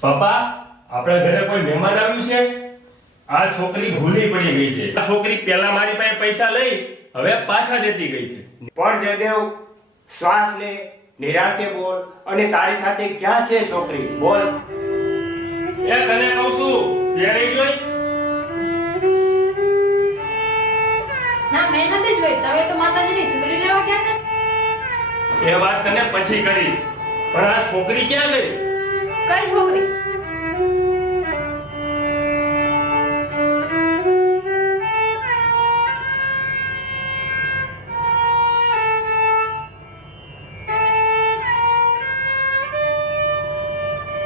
પપ્પા, આપણા ઘરે કોઈ મહેમાન આવ્યું છે? આ છોકરી ભૂલી પડી ગઈ છે. આ છોકરી પહેલા મારી પાસે પૈસા લઈ હવે પાછા દેતી ગઈ છે. પણ જયદેવ, શ્વાસ લે, નિરાંતે બોલ. અને તારી સાથે ક્યાં છે છોકરી? બોલ. એ તને કહું છું, તે નહીં જોઈ? ના, મેં નથી જોઈ. તમે તો માતાજીની ચૂંદડી લેવા ગયા હતા. એ વાત તને પછી કરીશ. પણ આ છોકરી ક્યાં ગઈ? કઈ